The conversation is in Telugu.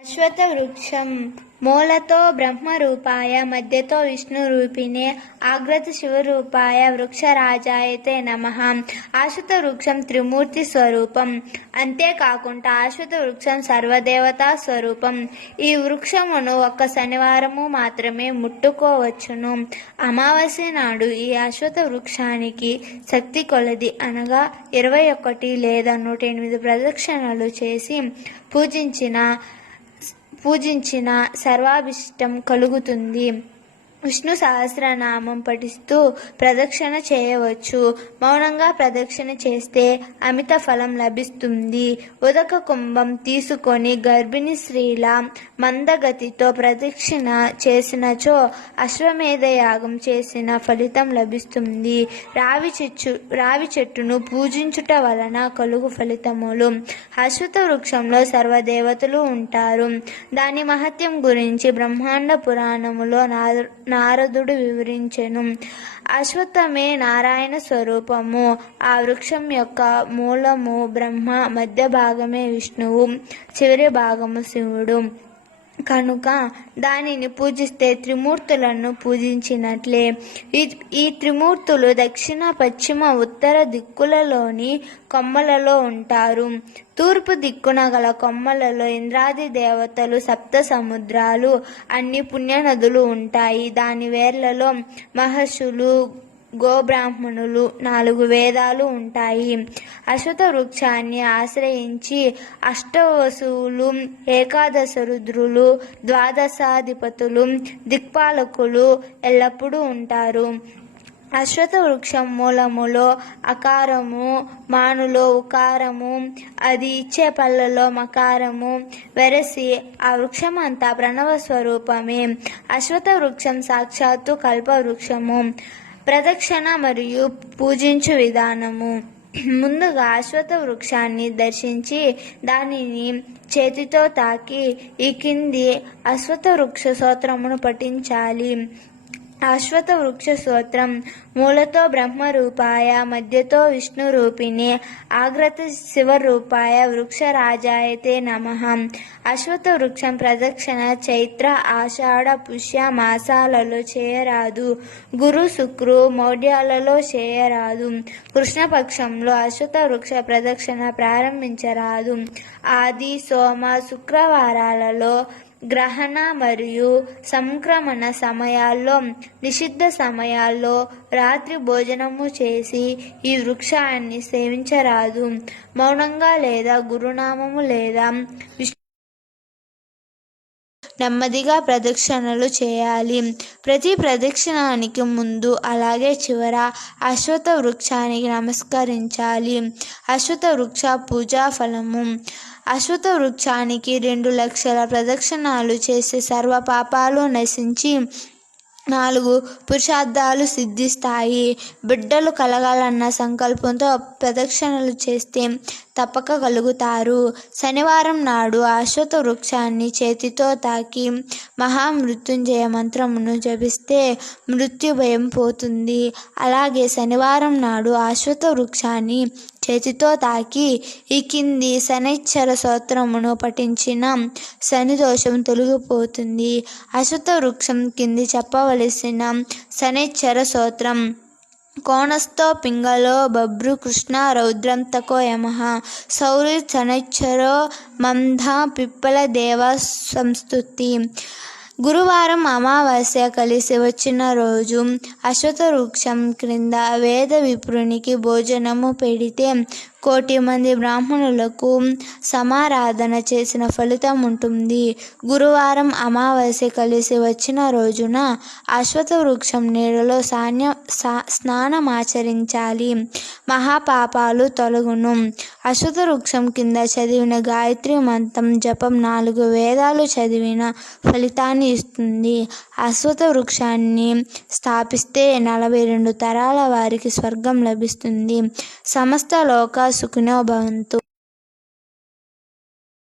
అశ్వత వృక్షం మూలతో బ్రహ్మరూపాయ మధ్యతో విష్ణురూపిణే ఆగ్రత శివరూపాయ వృక్షరాజాయతే నమ. ఆశ్వత వృక్షం త్రిమూర్తి స్వరూపం. అంతేకాకుండా ఆశ్వత వృక్షం సర్వదేవతా స్వరూపం. ఈ వృక్షమును ఒక్క శనివారము మాత్రమే ముట్టుకోవచ్చును. అమావాస్య నాడు ఈ అశ్వత వృక్షానికి శక్తి కొలది అనగా ఇరవై ఒకటి లేదా నూట ఎనిమిది ప్రదక్షిణలు చేసి పూజించిన పూజించిన సర్వాభిష్టం కలుగుతుంది. విష్ణు సహస్రనామం పఠిస్తూ ప్రదక్షిణ చేయవచ్చు. మౌనంగా ప్రదక్షిణ చేస్తే అమిత ఫలం లభిస్తుంది. ఉదక కుంభం తీసుకొని గర్భిణి స్త్రీల మందగతితో ప్రదక్షిణ చేసినచో అశ్వమేధ యాగం చేసిన ఫలితం లభిస్తుంది. రావి చెట్టు రావి చెట్టును పూజించుట వలన కలుగు ఫలితములు. అశ్వత వృక్షంలో సర్వదేవతలు ఉంటారు. దాని మహత్యం గురించి బ్రహ్మాండ పురాణములో నా నారదుడు వివరించెను. అశ్వత్థమే నారాయణ స్వరూపము. ఆ వృక్షం యొక్క మూలము బ్రహ్మ మధ్య భాగమే విష్ణువు చివరి భాగము శివుడు. కనుక దానిని పూజిస్తే త్రిమూర్తులను పూజించినట్లే. ఈ ఈ త్రిమూర్తులు దక్షిణ పశ్చిమ ఉత్తర దిక్కులలోని కొమ్మలలో ఉంటారు. తూర్పు దిక్కున గల కొమ్మలలో ఇంద్రాది దేవతలు సప్త సముద్రాలు అన్ని పుణ్యనదులు ఉంటాయి. దాని వేర్లలో మహర్షులు గోబ్రాహ్మణులు నాలుగు వేదాలు ఉంటాయి. అశ్వత వృక్షాన్ని ఆశ్రయించి అష్టవసువులు ఏకాదశ రుద్రులు ద్వాదశాధిపతులు దిక్పాలకులు ఎల్లప్పుడూ ఉంటారు. అశ్వత వృక్షం మూలములో అకారము మానులో ఉకారము అది ఇచ్చే పళ్ళలో మకారము వెరసి ఆ వృక్షం అంతా ప్రణవ స్వరూపమే. అశ్వత వృక్షం సాక్షాత్తు కల్ప వృక్షము ప్రదక్షిణ మరియు పూజించు విధానము. ముందుగా అశ్వత్థ వృక్షాన్ని దర్శించి దానిని చేతితో తాకి ఈ కింది అశ్వత్థ వృక్ష సూత్రమును పఠించాలి. అశ్వత వృక్ష స్తోత్రం మూలతో బ్రహ్మరూపాయ మధ్యతో విష్ణు రూపిణి ఆగ్రత శివరూపాయ వృక్షరాజాయతే నమ. అశ్వత వృక్షం ప్రదక్షిణ చైత్ర ఆషాఢ పుష్య మాసాలలో చేయరాదు. గురు శుక్రు మౌఢ్యాలలో చేయరాదు. కృష్ణపక్షంలో అశ్వత వృక్ష ప్రదక్షిణ ప్రారంభించరాదు. ఆది సోమ శుక్రవారాలలో గ్రహణ మరియు సంక్రమణ సమయాల్లో నిషిద్ధ సమయాల్లో రాత్రి భోజనము చేసి ఈ వృక్షాన్ని సేవించరాదు. మౌనంగా లేదా గురునామము లేదా నెమ్మదిగా ప్రదక్షిణలు చేయాలి. ప్రతి ప్రదక్షిణానికి ముందు అలాగే చివర అశ్వత వృక్షానికి నమస్కరించాలి. అశ్వత వృక్ష పూజా ఫలము. అశ్వత వృక్షానికి రెండు లక్షల ప్రదక్షిణాలు చేసే సర్వ పాపాలు నశించి నాలుగు పురుషార్థాలు సిద్ధిస్తాయి. బిడ్డలు కలగాలన్న సంకల్పంతో ప్రదక్షిణలు చేస్తే తప్పక కలుగుతారు. శనివారం నాడు అశ్వత వృక్షాన్ని చేతితో తాకి మహామృత్యుంజయ మంత్రమును జపిస్తే మృత్యు భయం పోతుంది. అలాగే శనివారం నాడు అశ్వత వృక్షాన్ని చేతితో తాకి ఈ కింది శనిచ్చర స్తోత్రమును పఠించిన శని దోషం తొలగిపోతుంది. అశ్వత వృక్షం కింది చెప్పవలసిన శనిచ్చర స్తోత్రం కోణస్థో పింగళో బబ్రు కృష్ణ రౌద్రం తకో యమః సౌరి శనైశ్చరో మంద పిప్పల దేవ సంస్తుతి. గురువారం అమావాస్య కలిసి వచ్చిన రోజు అశ్వత్థ వృక్షం క్రింద వేద విప్రునికి భోజనము పెడితే కోటి మంది బ్రాహ్మణులకు సమారాధన చేసిన ఫలితం ఉంటుంది. గురువారం అమావాస్య కలిసి వచ్చిన రోజున అశ్వత్థ వృక్షం నీడలో సాన్య సా స్నానమాచరించాలి. మహాపాపాలు తొలగును. అశ్వత్థ వృక్షం కింద చదివిన గాయత్రి మంత్రం జపం నాలుగు వేదాలు చదివిన ఫలితాన్ని ఇస్తుంది. అశ్వత్థ వృక్షాన్ని స్థాపిస్తే నలభై రెండు తరాల వారికి స్వర్గం లభిస్తుంది. సమస్త లోక ಉಪವಾಸಕುನ ಭವಂತು